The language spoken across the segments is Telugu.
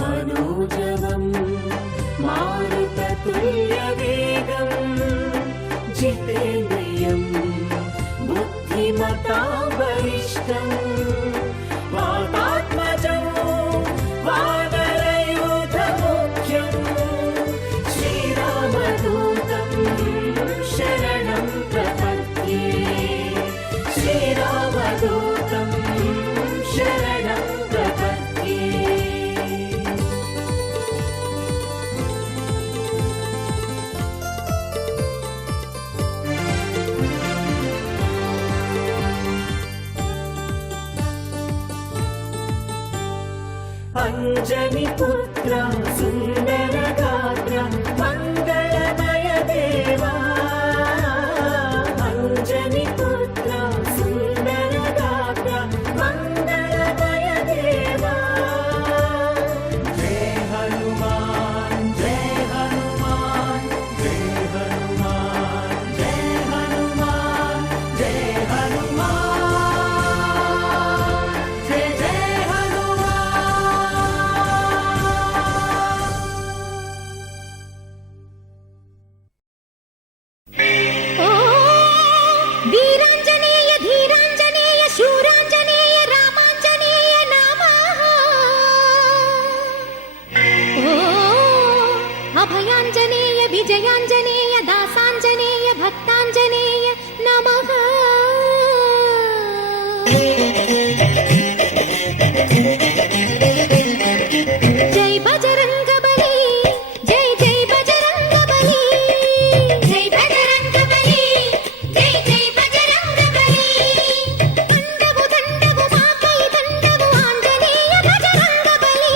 मनोजवं मारुततुल्यवेगं जितेन्द्रियं बुद्धिमतां वरिष्ठं वातात्मजं वानरयूथमुख्यं श्रीरामदूतं शरणं प्रपद्ये श्रीरामदूतं शरणं प्रपद्ये। अंजनीपुत्र सुंदरगात्र मंगलमय देवा अंजनीपुत्र सुंदरगात्र मंगलमय देवा जय हनुमान जय हनुमान जय हनुमान जय हनुमान जय हनुमान जय जय वीरांजनेय धीरांजनेय शूरांजनेय रामांजनेय नमः। ओ अभयांजनेय विजयांजनेय दासांजनेय भक्तांजनेय नमः। जय बजरंगबली जय जय बजरंगबली जय बजरंगबली जय जय बजरंगबली। अंडवु దండవు మాకై దండవు ఆంజనేయ బజరంగబలి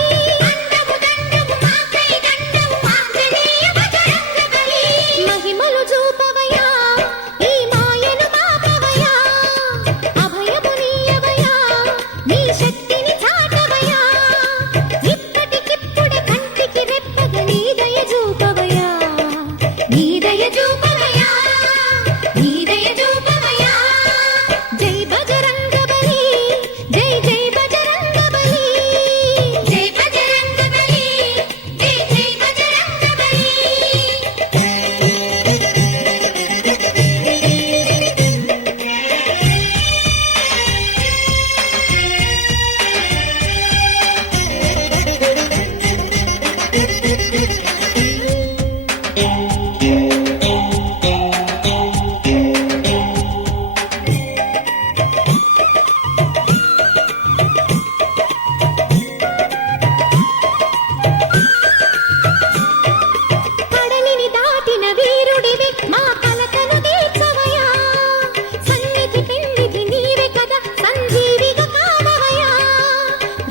అండవు దండవు మాకై దండవు ఆంజనేయ బజరంగబలి। మహిమలు చూపవయ్యా ఈ మాయను పాపవయ్యా అభయము నీయవయ్యా నీ శక్తిని చాటవయ్యా ఇప్పటికిప్పుడే కంటికి రెప్పగ నీ దయ చూపవయ్యా నీ దయ చూపవయ్యా నీ దయ చూపవయ్యా। జై బజరంగబలి జై జై బజరంగబలి జై బజరంగబలి జై జై బజరంగబలి। కడలిని దాటిన వీరుడివి మా కలతను తీర్చవయ్యా సన్నిధి పెన్నిధి నీవే కదా సంజీవిగా కావవయ్యా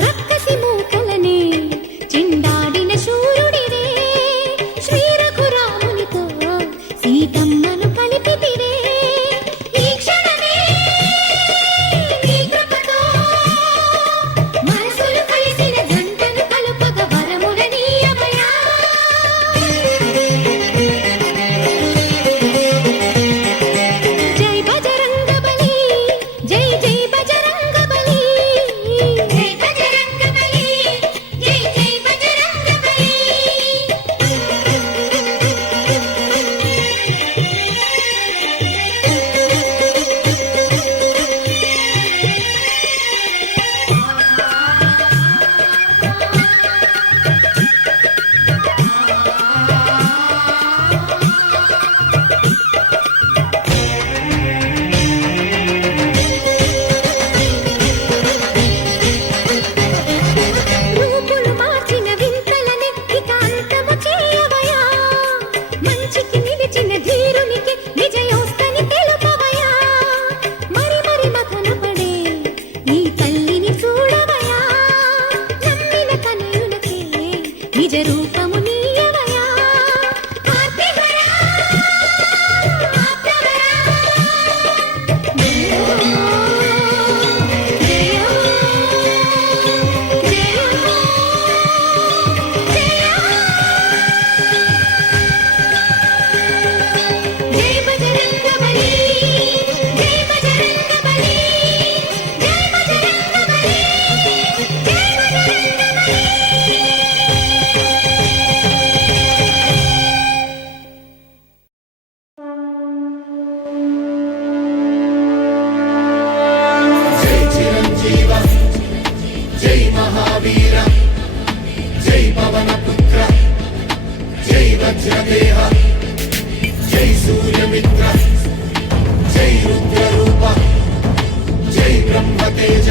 రక్కసి మూకలనే చిందాడిన శూరుడివే శ్రీ రఘురామునితో సీతమ్మను కలిపితివే ఈ క్షణమే నీ కృపతో మనసులు కలిసిన జంటను కలుపగ వరముల నీయవయ్యా। జై బజరంగబలి జై జై బజరంగబలి జై బజరంగబలి జై జై బజరంగబలి। రూపులు మార్చిన వింతలనే ఇక అంతము చేయవయ్యా మంచికి నిలిచిన ధీరునికి విజయోస్తని తెలుపవయ్యా మరి మరి మథన పడే ఈ తల్లిని చూడవయ్యా నమ్మిన కనుయులకే నిజ రూపము నీయవయ్యా కార్తివరా ఆప్తవరా జయో జయో జయో జై బజరంగబలి జై బజరంగబలి జై బజరంగబలి वज्रदेह जय सूर्यमित्र जय रुद्ररूप जय ब्रह्मतेज